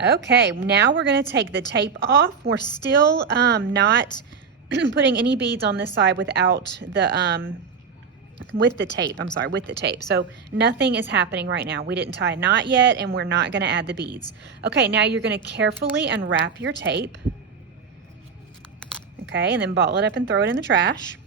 Okay, now we're gonna take the tape off. We're still not putting any beads on this side without the, with the tape, I'm sorry, with the tape. So nothing is happening right now. We didn't tie a knot yet, and we're not gonna add the beads. Okay, now you're gonna carefully unwrap your tape. Okay, and then ball it up and throw it in the trash.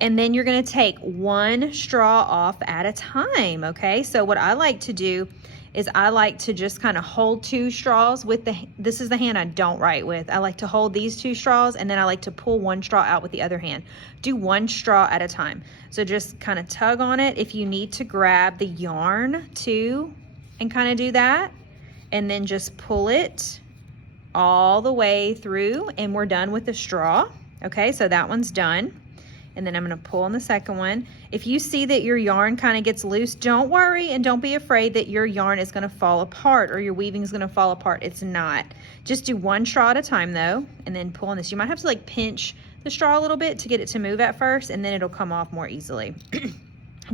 And then you're gonna take one straw off at a time, okay? So what I like to do is I like to just kind of hold two straws with this is the hand I don't write with. I like to hold these two straws, and then I like to pull one straw out with the other hand. Do one straw at a time. So just kind of tug on it. If you need to grab the yarn too and kind of do that, and then just pull it all the way through, and we're done with the straw. Okay, so that one's done. And then I'm gonna pull on the second one. If you see that your yarn kind of gets loose, don't worry and don't be afraid that your yarn is gonna fall apart or your weaving is gonna fall apart. It's not. Just do one straw at a time though, and then pull on this. You might have to like pinch the straw a little bit to get it to move at first, and then it'll come off more easily.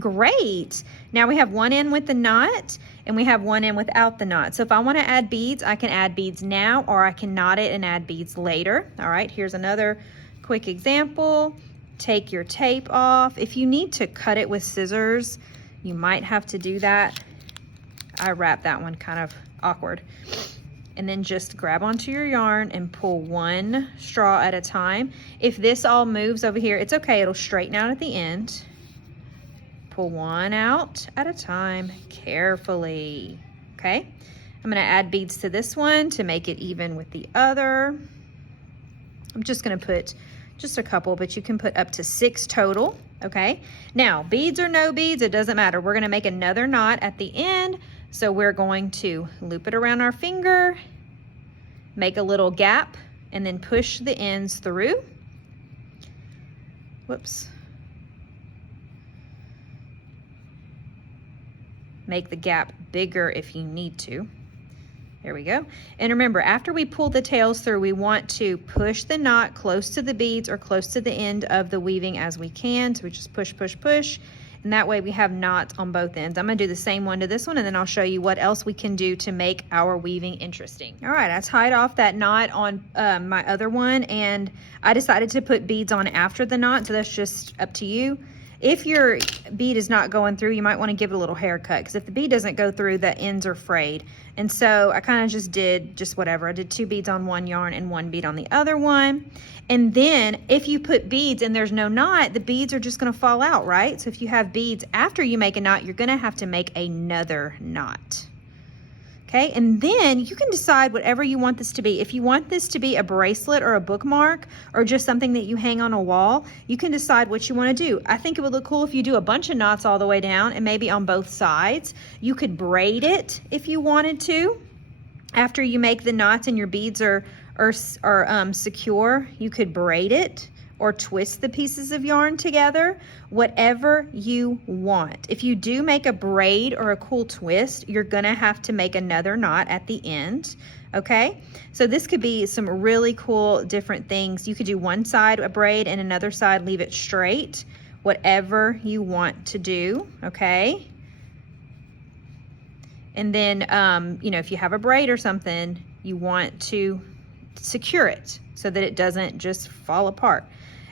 Great. Now we have one end with the knot and we have one end without the knot. So if I want to add beads, I can add beads now, or I can knot it and add beads later. All right, here's another quick example. Take your tape off. If you need to cut it with scissors, you might have to do that. I wrapped that one kind of awkward. And then just grab onto your yarn and pull one straw at a time. If this all moves over here, it's okay, it'll straighten out at the end. Pull one out at a time carefully, okay? I'm gonna add beads to this one to make it even with the other. I'm just gonna put just a couple, but you can put up to 6 total, okay? Now, beads or no beads, it doesn't matter. We're gonna make another knot at the end, so we're going to loop it around our finger, make a little gap, and then push the ends through. Whoops. Make the gap bigger if you need to. There we go. And remember, after we pull the tails through, we want to push the knot close to the beads or close to the end of the weaving as we can. So we just push, push, push. And that way we have knots on both ends. I'm gonna do the same one to this one, and then I'll show you what else we can do to make our weaving interesting. All right, I tied off that knot on my other one, and I decided to put beads on after the knot, so that's just up to you. If your bead is not going through, you might want to give it a little haircut, because if the bead doesn't go through, the ends are frayed. And so I kind of just did whatever. I did 2 beads on one yarn and 1 bead on the other one. And then if you put beads and there's no knot, the beads are just going to fall out, right? So if you have beads after you make a knot, you're going to have to make another knot. Okay, and then you can decide whatever you want this to be. If you want this to be a bracelet or a bookmark or just something that you hang on a wall, you can decide what you want to do. I think it would look cool if you do a bunch of knots all the way down and maybe on both sides. You could braid it if you wanted to. After you make the knots and your beads are secure, you could braid it or twist the pieces of yarn together, whatever you want. If you do make a braid or a cool twist, you're gonna have to make another knot at the end, okay? So this could be some really cool different things. You could do one side a braid and another side leave it straight, whatever you want to do, okay? And then, you know, if you have a braid or something, you want to secure it so that it doesn't just fall apart.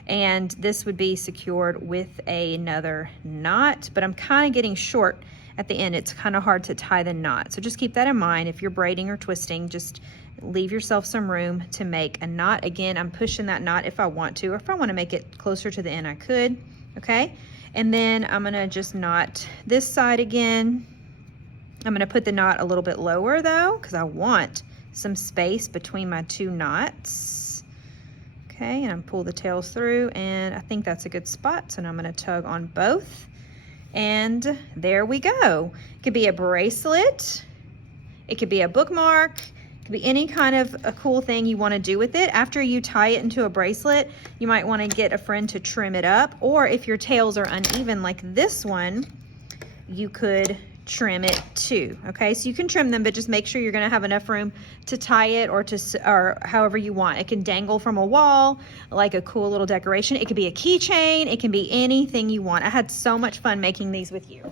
And this would be secured with another knot, but I'm kind of getting short at the end. It's kind of hard to tie the knot. So just keep that in mind. If you're braiding or twisting, just leave yourself some room to make a knot. Again, I'm pushing that knot if I want to, or if I want to make it closer to the end, I could, okay? And then I'm gonna just knot this side again. I'm gonna put the knot a little bit lower though, because I want some space between my 2 knots. Okay, and I'm pull the tails through, and I think that's a good spot. So now I'm gonna tug on both, and there we go. It could be a bracelet, it could be a bookmark, it could be any kind of a cool thing you wanna do with it. After you tie it into a bracelet, you might wanna get a friend to trim it up, or if your tails are uneven like this one, you could trim it too. Okay, so you can trim them, but just make sure you're going to have enough room to tie it, or however you want. It can dangle from a wall like a cool little decoration. It could be a keychain. It can be anything you want. I had so much fun making these with you.